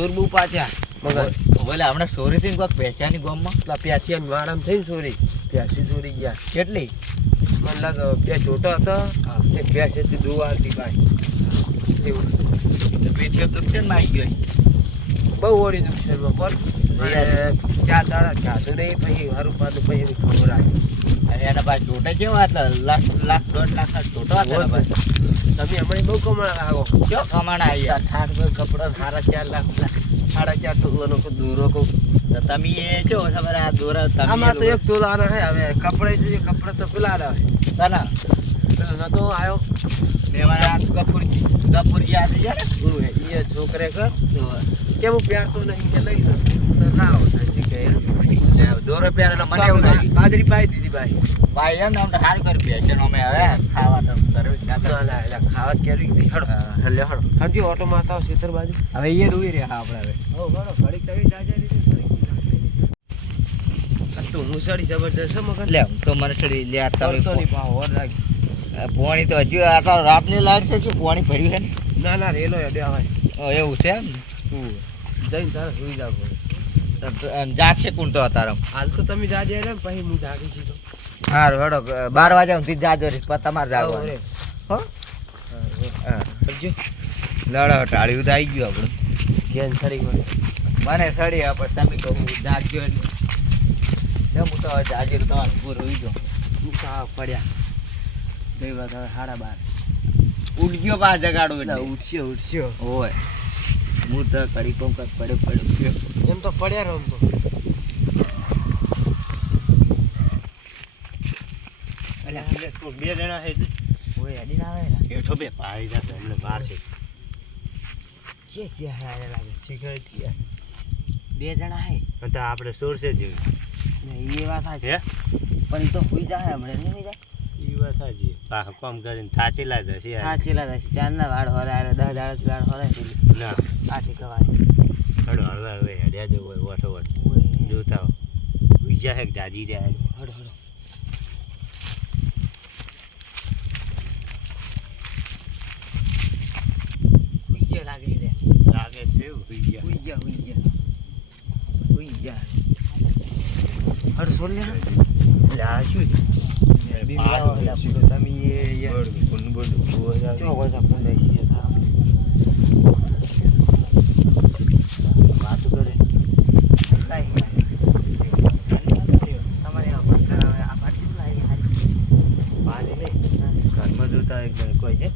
સોરબુ પાછા મગર બોલે હમણાં ચોરી થઈ કોઈક પૈસાની ગોમમાં પેલા પ્યાચિયા વાડામાં થઈને ચોરી પ્યાસી ચોરી ગયા કેટલી મને લાગે બે છોટા હતા એક ભેંસ હતી દોવા હતી ભાઈ એવું પેટ તો છે ને આવી ગયો બહુ ઓળી નુકસાનમાં પણ અને 4 દાડા ખાધું નહીં પછી હારું પાડું પછી એની ખબર આવી અને એના પાસે જોટા કેવા હતા લાખ 1.5 લાખ જોટા હતા એના પાસે તમે હમણાં બહુ કમાણા લાગો ક્યાં કમાણા આવ્યા ઠાઠ પર કપડા સારા 4 લાખ 4.5 તોલાનો દોરો કહું તો તમે એ છો ખબર આ દોરા તમે આમાં તો 1 તોલાના હે હવે કપડે જોઈએ કપડા તો પેલા આવે તના પેલો નતો આવ્યો મેવાના કપૂરજી આજે છે એ છોકરે કર કેમ હું પ્યાર તો નહીં કે લઈ દો ના આવતા શીખે દોરો પ્યાર એટલે મને એવું લાગ્યું બાજરી પાઈ દીધી ભાઈ ભાઈ એમ ને અમને સારું કરી પૈસા અમે હવે ખાવા તો કરવું જ ના ના ના ખાવા જ કેરી નહીં હડો હલે હડો હરજી ઓટો મારતા હો ખેતર બાજુ હવે એ રૂઈ રહ્યા આપણે હવે હો બરો ઘડી તવી જાજે તું મુસડી જબરદસ્ત છે મગર લે તો મને સડી લે આ તમે તો નહીં પાવ ઓર લાગ પાણી તો હજુ આ તો રાતની લાઈટ છે કે પાણી ભર્યું છે ને ના ના રેલો હેડે આવે એવું છે એમ તું જઈને તારે સુઈ જાવ જાગશે કોણ તો અત્યારે હાલ તો તમે જાજે ને પછી હું જાગી છી તો સારું હેડો 12 વાગ્યા સુધી જાજો રે પછી તમારે જાગવાનું હો હા સમજો લડો ટાળ્યું તો આવી ગયું આપણું કેન સરી મને મને સડી આપણે તમે કહું જાગજો એટલે હું તો જાજે તમારે પૂરું હોઈ ગયો તું કા પડ્યા દઈ વાત હવે 12:30 ઉઠ ગયો પા જગાડો એટલે ઉઠ્યો હોય હું તો કડી કોમ કર પડ્યો એમ તો પડ્યા રહો તો અલ્યા બે જણા છે ઓય અડી ના આવે ને એઠો બે પાઈ જશે એમને બહાર છે કે હારે લાગે શીખાય બે જણા હે તો આપણે સોર છે જ એ વાત સાચી હે પણ ઈ તો હુઈ જાય હમણાં નહીં હુઈ જાય ઈ વાત સાચી પાહ કોમ કરીને થાચેલા જશે હા ચેલા જાય ચાંદના વાળ હોરે આરે 10 દાડા વાળ હોરે ના આ ઠીકવાય હડો હળવા હવે હેડ્યા જો હોય વઠો વઠ જોતા બીજા હે જાજી જાય હડો હડો હુઈ લાગે રે લાગે છે બીજા હુઈ જા હડ સોલ લે લા શું બીબલા તમે એ બોલ બોલ ચો કોઈ તા ફોન દઈ છે વાત કરે કાઈ તમારે આ પાટી લાવી હારી પાણી નહીં ઘરમાં જોતા એક જણ કોઈ છે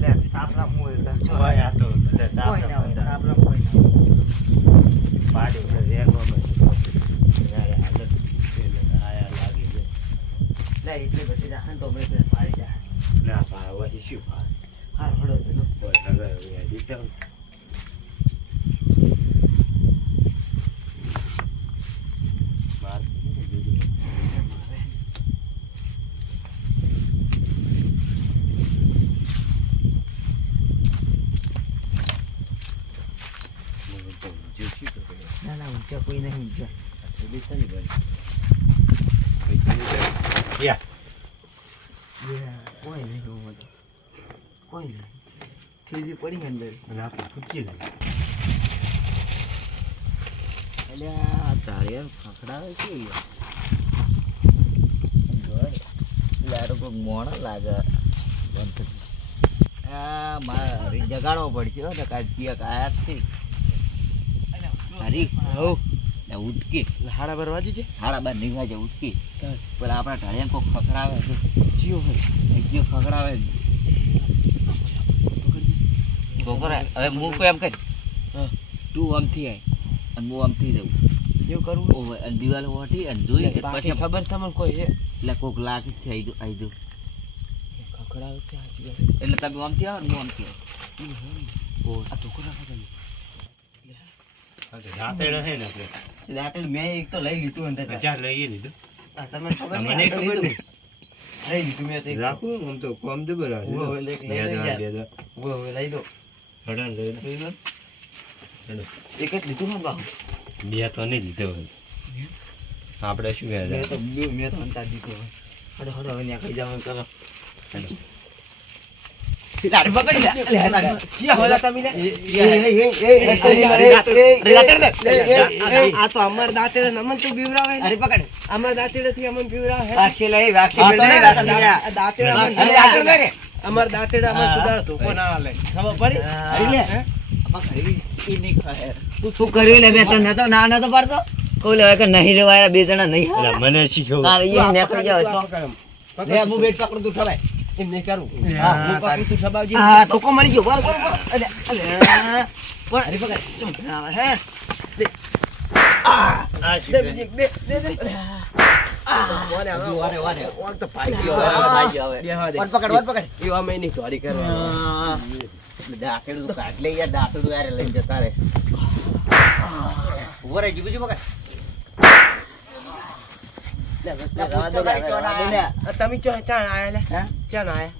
લે સાપલા મોય તા ચો હોય આ તો બધા કોઈ ના હોય સાફ સાપલા કોઈ ના પાડી રેગો આયા લાગે છે લે એટલે પછી જાહન તો મેં પાડી જા ના પાડવાથી શું પાડ હા હડો હોય હવે દીકરા ના ના ઊંચા કોઈ નહીં ઊંચા કોઈ નહીં કોઈ નહીં થેલી પડી અંદર અલ્યા તાળિયા ફકડાવે છે લારો કોઈ મોણ લાગે આ મારે જગાડવો પડશે હો કાઢી આયા છે હરી હો ને ઉટકી હાડા બરવાજી છે હાડા બાર નહીં વાજે ઉટકી પેલા આપણા ઢાળિયા કોક ખખડાવે છે જીઓ હોય જીઓ ખખડાવે છોકરા હવે હું કોઈ એમ કરી તું આમથી આય અને હું આમથી જઉં એવું કરવું ઓવે અને દિવાલ ઓઠી અને જોઈ પછી ખબર તમને કોઈ છે એટલે કોક લાગે છે આઈ દો ખખડાવે છે સાચી વાત એટલે તમે આમથી આવો ને હું આમથી આવું આ છોકરા ખબર દાંતણ મેં એક તો લઈ લીધું અંદર લઈએ લીધું તમને ખબર મને નહીં ખબર નહીં. લઈ લીધું મેં તો એક. રાખું આમ તો કોમ જબર આવે ઉભો હોય એટલે લઈ જા. ઉભો હોય લઈ દો હડા લઈ લો. લઈ લો હેડો. એક જ લીધું ને બાપુ બે તો નહીં લીધો હોય આપણે શું કહે મેં તો અંતા દીધો હડો હડો હવે ત્યાં ખાઈ જવાનું કરો હેડો. લારે પકડી લે લે તારે ક્યાં હોલા તમે લે? આ તો અમાર દાંતેડે નમન તું બીવરાવે ને? અરે પકડ અમાર દાંતેડે થી અમન બીવરાવે હે? વાક્ષી લઈ વાક્ષી મેલ દે વાક્ષી લે આ દાંતેડે અમન અરે આટલું કરે અમાર દાંતેડે અમન સુધાર ધોકો ના આલે. ખબર પડી? અરે લે પકડી ઈ ની ખાય તું કર્યું લે બે તને તો ના ના તો પાડતો કોઈ લેવા કે નહીં લેવાય બે જણા નહીં મને શીખ્યો તારે ઈ નેકળી જાવ તો લે હું બેટ પકડું તું ઠવાય એમ નહીં કરું. હા હું પકડું તું છબાવજે. હા તો કો મળી ગયો બર બર અલે અલે પણ અરે પકડ હે દે બીજી, દે દે દે. વારે આવે, વારે વારે ઓમ તો ભાઈ ગયો. ભાઈ ગયો હવે. બેહવા દે. વન પકડ વન પકડ એવા મેં નહીં ચોરી કરવાની. ડાકેડું તું કાઢ લે યાર ડાકેડું યાર લઈને જતા રે ઉભો રહી બીજું પકડ લે બસ લે રવા દો લે આ તમે ચાણ આયા લે? હા ચાણ આયા?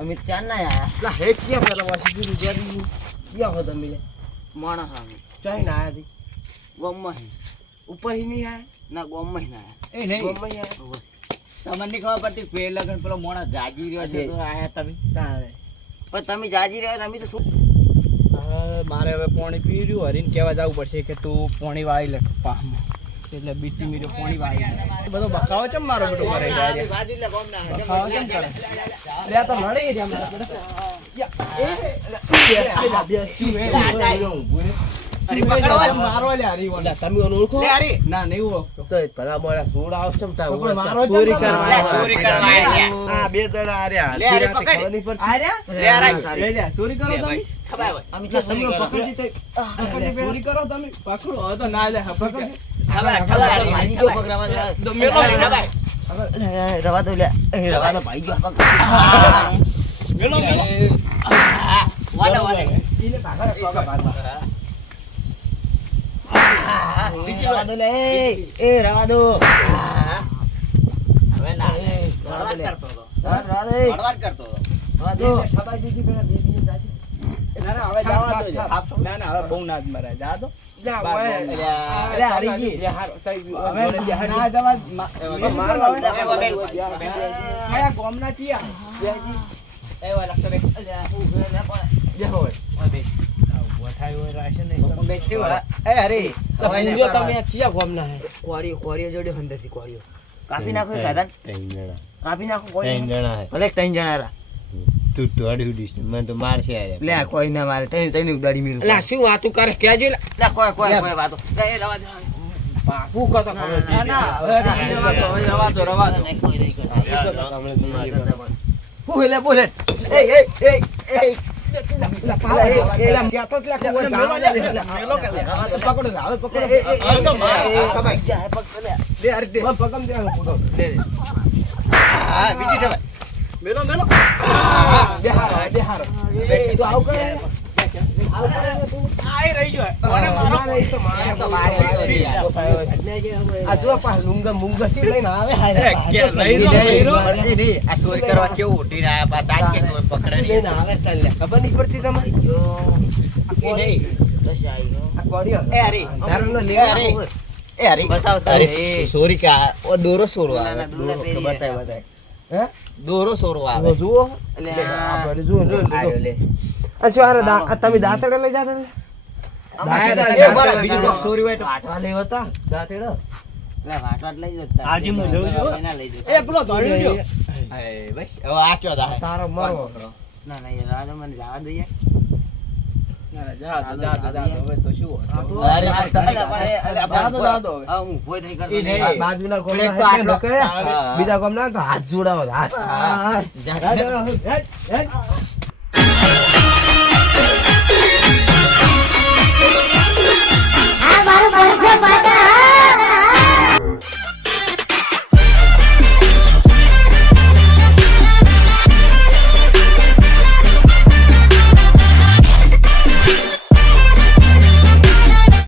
અમિત ચાન ના આયા લા હે ચિયા પેલા વાસી ગુરુ જોડી ક્યાં હો તમે લે? માણસ આવે ચાઈ ના આયા તી? ગોમમાં ઉપર હી નહીં આયા? ના ગોમમાં ના આયા એ ગોમમાં હી આયા? તમને નહીં ખબર પડતી ફેર લગન પેલો મોણા જાગી રહ્યો છે તો આયા તમે તારે. પણ તમે જાગી રહ્યા તમે તો શું મારે હવે પોણી પી રહ્યું હરીને કહેવા જવું પડશે કે તું પોણી વાળી લે પામાં એટલે બીટી મીરો પોણી વાળી લે. બધો બખાવો છે મારો બેટો કરે છે આજે. બખાવો કેમ કરે? લે આ તો લડે છે અમારા બેટા. અરે પકડો મારો લે હરી લા તમે ઓને ઓળખો? લે અરે ના નહીં ઓળખતો. તો એ ભલા મોળા સોડા આવશે ને તાર પણ ઓળખતા. મારો ચોરી ચમ કરવા લે, આવ્યા. ચોરી કરવા આવ્યા. આ બે જણા આર્યા. લે, અરે રાતે પકડ. ખબર નહીં પડતી. આર્યા? લે અરે લે લે ચોરી કરો તમે? ખબર હોય અમે તમે ચોરી કરો પકડી તે- ચોરી કરો તમે પકડો હવે તો ના લે પકડ. ખબર મારી જો પકડવા તો મેલો રવા દો લે રવા દો ભાઈ ગયો મેલો મેલો. વાલે વાલે એને ભાગા રાખો, ભાગા. બીજી રવા દો લે એ રવા દો હવે ના વળવાટ કરતો હતો વળવાટ કરતો હતો રવા દો ખબર દીધી પેલા બેબીને જાજે. ના ના હવે જવા દો યાર. ના ના હવે બહુ ના જ મરાય જા દો. જા, બાર ઓય. બોલ. આ અરે, હરીજી. લે, હારો, તઈ હવે જોડે બેહાડી. ના જવા મારવા હવે દે. કયા ગામના છીએ? બેજી. એ વાલા કરે. બેહો હવે. એ હરી સમજો તમે ક્યાં ગામના હે? કોળીઓ કોળીઓ જોડે હંદરથી કોળીઓ કાપી નાખો એ કાઢા કાપી નાખો કોળીઓ ભલે ત્રણ જણા રા તું તો અડી ઉડીશ મને તો મારશે આયા. લે આ કોઈ ના મારે તને તને ઉડાડી મેલું અલા, શું વાતું કરે કેજો લે. લે કોઈ વાતો લે એ રવા દે પાકું કહો તો ખબર ના ના હવે રવા દો હવે રવા દો રવા દો. કોઈ નહીં કરે તમને હું એટલે બોલે એ હા બીજી ઠવાય મેલો મેલો. આય રહી ગયો. મને મારો આ ચોરી કરવા કેવું ઉઠી રહ્યા પા તાજ કે કોઈ પકડે નહીં ખબર નહીં પડતી તમારી એ નહીં દશા આવી એ હરી ધારણનો એ લેવા હરી એ હરી બતાવ અરે સોરી કા ઓ દોરો સોરવા ના, ના, દોરો બતાય બતાય હે દોરો સોરવા આવે જુઓ એટલે આ ભરી જુઓ, જુઓ, જુઓ. આયો લે આ શું હારે આ તમે દાંતડે લઈ જાતા ને? દાંતેડા બરાબર, બીજું બીજું કોઈ ચોરી હોય તો વાટવા લઈ હતા દાંતેડો. લે વાટવાટ લઈ જતા આજે હું જોઉં છું. એના લઈ જતા એ પેલો દોડ્યો ગયો. એ બસ હવે આ કયો દા તારો મરવો. ના ના યાર આ તો મને જવા દઈએ ના ના જા દો, જા દો, જા દો. હવે તો શું હતું? અરે જા દો, જા દો હવે. હા હું ભોય થઈ ઈ નહીં. કરતો આ બાજુના પેલે ગામના તો આટલો ન કરે. હા. બીજા ગામના તો હાથ જોડાવો હાથ. જા હેડ, હેડ, હેડ.